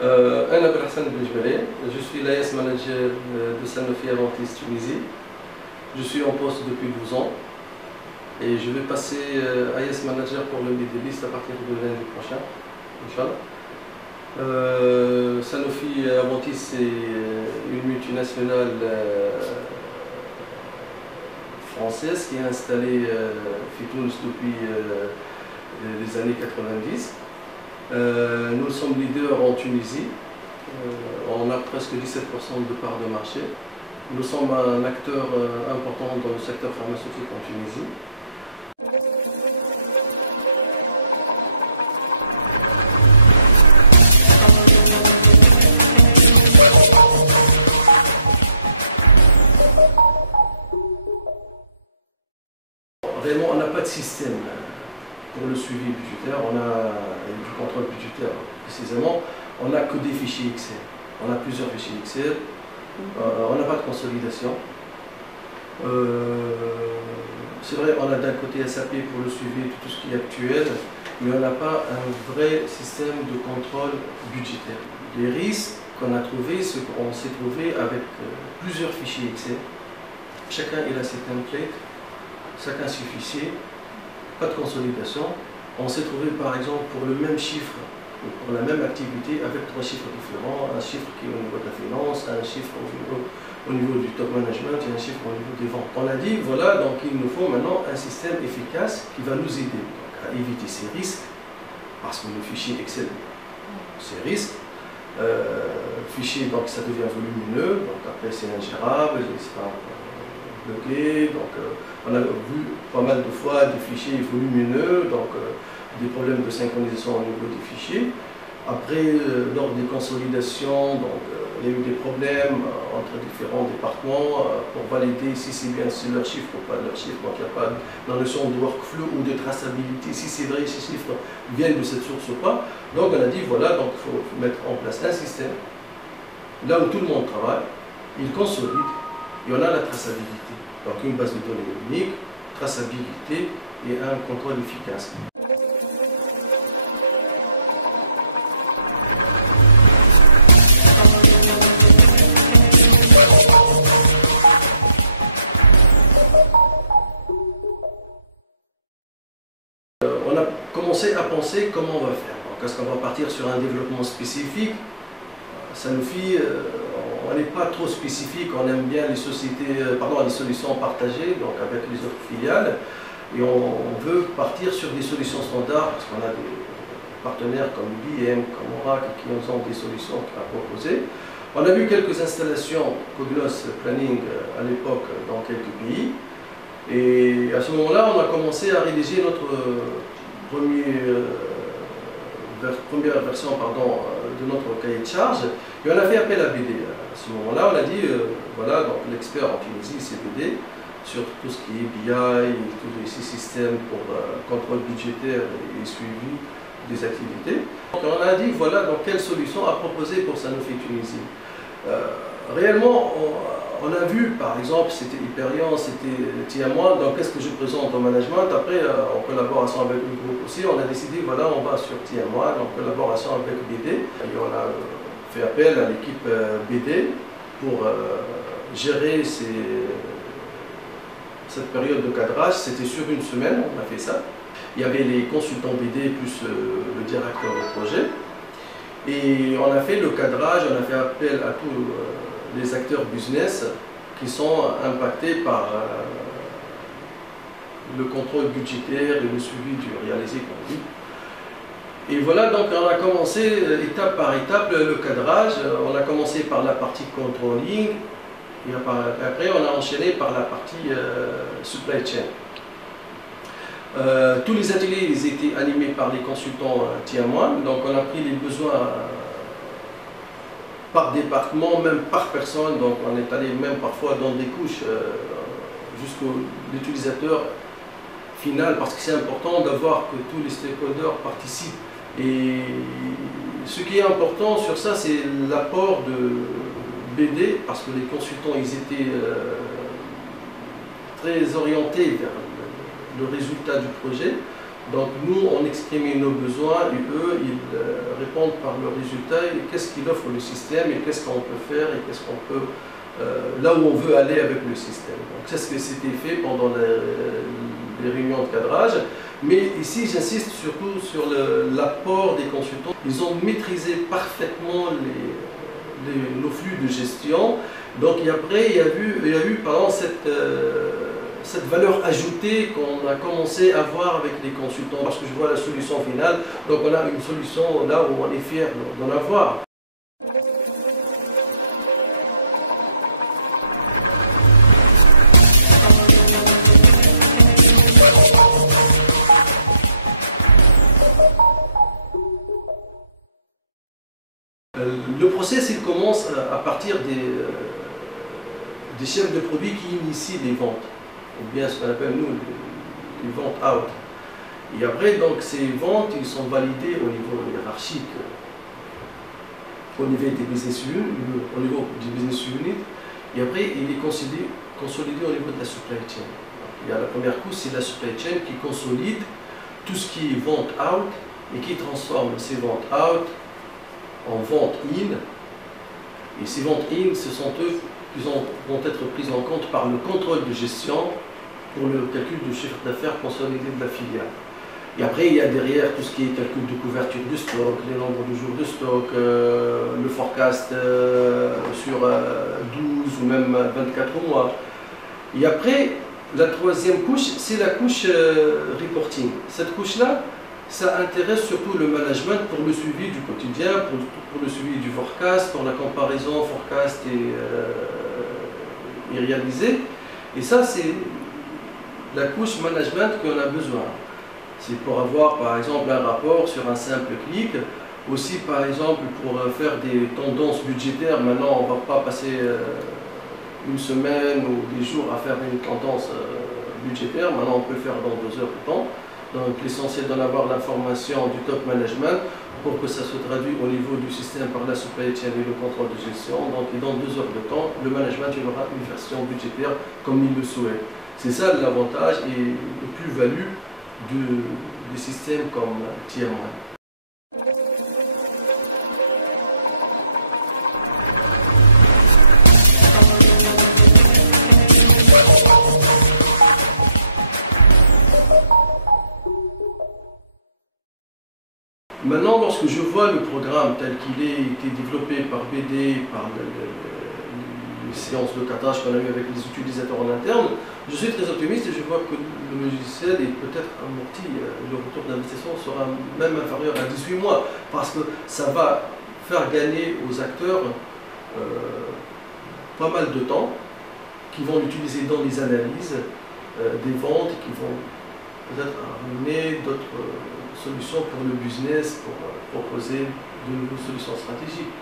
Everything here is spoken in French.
أنا بالحسن بن je suis l'AS manager de Sanofi Aventis Tunisie. Je suis en poste depuis 12 ans et je vais passer AS manager pour le Middle East à partir de lundi prochain, Inch'Allah. Sanofi Aventis, c'est une multinationale française qui est installée à Tunis depuis les années 90. Nous sommes leaders en Tunisie. On a presque 17% de part de marché. Nous sommes un acteur important dans le secteur pharmaceutique en Tunisie. Réellement, on n'a pas de système pour le suivi budgétaire, on a du contrôle budgétaire précisément, on n'a que des fichiers Excel. On a plusieurs fichiers Excel, on n'a pas de consolidation. C'est vrai, on a d'un côté SAP pour le suivi de tout ce qui est actuel, mais on n'a pas un vrai système de contrôle budgétaire. Les risques qu'on a trouvés, c'est qu'on s'est trouvé avec plusieurs fichiers Excel. Chacun il a ses templates, chacun ses fichiers, pas de consolidation. On s'est trouvé par exemple pour le même chiffre, pour la même activité, avec 3 chiffres différents, un chiffre qui est au niveau de la finance, un chiffre au niveau du top management et un chiffre au niveau des ventes. On a dit, voilà, donc il nous faut maintenant un système efficace qui va nous aider donc, à éviter ces risques, parce que le fichier Excel, ces risques, fichier, donc ça devient volumineux, donc après c'est ingérable, c'est pas bloqué, donc on a vu pas mal de fois des fichiers volumineux, donc des problèmes de synchronisation au niveau des fichiers. Après, lors des consolidations, donc, il y a eu des problèmes entre différents départements pour valider si c'est bien leur chiffre ou pas leur chiffre, donc il n'y a pas la notion de workflow ou de traçabilité, si c'est vrai ces chiffres viennent de cette source ou pas. Donc on a dit voilà, donc il faut mettre en place un système, là où tout le monde travaille, il consolide, et on a la traçabilité. Donc une base de données unique, traçabilité et un contrôle efficace. On a commencé à penser comment on va faire. Est-ce qu'on va partir sur un développement spécifique? Sanofi, on n'est pas trop spécifique, on aime bien les sociétés, les solutions partagées, donc avec les autres filiales, et on veut partir sur des solutions standards, parce qu'on a des partenaires comme IBM, comme Oracle, qui nous ont des solutions à proposer. On a vu quelques installations Cognos Planning à l'époque dans quelques pays, et à ce moment-là, on a commencé à rédiger notre première version de notre cahier de charge, et on a fait appel à BD. À ce moment-là, on a dit, voilà, donc l'expert en Tunisie, c'est BD, sur tout ce qui est BI, et tous ces systèmes pour contrôle budgétaire et suivi des activités. Donc on a dit, voilà, donc quelle solution à proposer pour Sanofi Tunisie. Réellement, on a vu, par exemple, c'était Hyperion, c'était TM1, donc qu'est-ce que je présente au management. Après, en collaboration avec le groupe aussi, on a décidé, voilà, on va sur TM1, en collaboration avec BD. Et on a fait appel à l'équipe BD pour gérer cette période de cadrage. C'était sur une semaine, on a fait ça. Il y avait les consultants BD plus le directeur de projet. Et on a fait le cadrage, on a fait appel à tous les acteurs business qui sont impactés par le contrôle budgétaire et le suivi du réalisé qu'on dit. Et voilà, donc on a commencé étape par étape le cadrage. On a commencé par la partie controlling et après on a enchaîné par la partie supply chain. Tous les ateliers ils étaient animés par les consultants TM1, donc on a pris les besoins par département, même par personne, donc on est allé même parfois dans des couches jusqu'à l'utilisateur final, parce que c'est important d'avoir que tous les stakeholders participent. Et ce qui est important sur ça, c'est l'apport de BD, parce que les consultants ils étaient très orientés vers le résultat du projet. Donc nous, on exprimait nos besoins et eux, ils répondent par leurs résultats et qu'est-ce qu'il offre le système et qu'est-ce qu'on peut faire et qu'est-ce qu'on peut, là où on veut aller avec le système. Donc c'est ce que c'était fait pendant les réunions de cadrage. Mais ici, j'insiste surtout sur l'apport des consultants. Ils ont maîtrisé parfaitement nos flux de gestion. Donc et après, il y a eu par exemple cette valeur ajoutée qu'on a commencé à voir avec les consultants, parce que je vois la solution finale, donc on a une solution là où on est fier d'en avoir. Le process, il commence à partir des chefs de produits qui initient les ventes, ou bien ce qu'on appelle nous les ventes out. Et après, donc, ces ventes, ils sont validées au niveau hiérarchique, au niveau des business units, et après, il est consolidé au niveau de la supply chain. Donc, il y a la première couche, c'est la supply chain qui consolide tout ce qui est vente out et qui transforme ces ventes out en vente in. Et ces ventes in, ce sont eux qui vont être prises en compte par le contrôle de gestion pour le calcul du chiffre d'affaires consolidé de la filiale. Et après, il y a derrière tout ce qui est calcul de couverture de stock, les nombres de jours de stock, le forecast sur 12 ou même 24 mois. Et après, la troisième couche, c'est la couche reporting. Cette couche-là, ça intéresse surtout le management pour le suivi du quotidien, pour le suivi du forecast, pour la comparaison forecast et réalisé. Et ça, c'est la couche management qu'on a besoin. C'est pour avoir par exemple un rapport sur un simple clic. Aussi par exemple pour faire des tendances budgétaires. Maintenant, on ne va pas passer une semaine ou des jours à faire une tendance budgétaire. Maintenant, on peut le faire dans 2 heures de temps. Donc l'essentiel d'en avoir l'information du top management pour que ça se traduise au niveau du système par la supply chain et le contrôle de gestion. Donc et dans 2 heures de temps, le management il aura une version budgétaire comme il le souhaite. C'est ça l'avantage et le plus-value des systèmes comme TM1. Maintenant, lorsque je vois le programme tel qu'il a été développé par BD, par les séances de cadrage qu'on a eu avec les utilisateurs en interne, je suis très optimiste et je vois que le logiciel est peut-être amorti, le retour d'investissement sera même inférieur à 18 mois, parce que ça va faire gagner aux acteurs pas mal de temps, qui vont l'utiliser dans les analyses des ventes, qui vont peut-être amener d'autres solutions pour le business, pour proposer de nouvelles solutions stratégiques.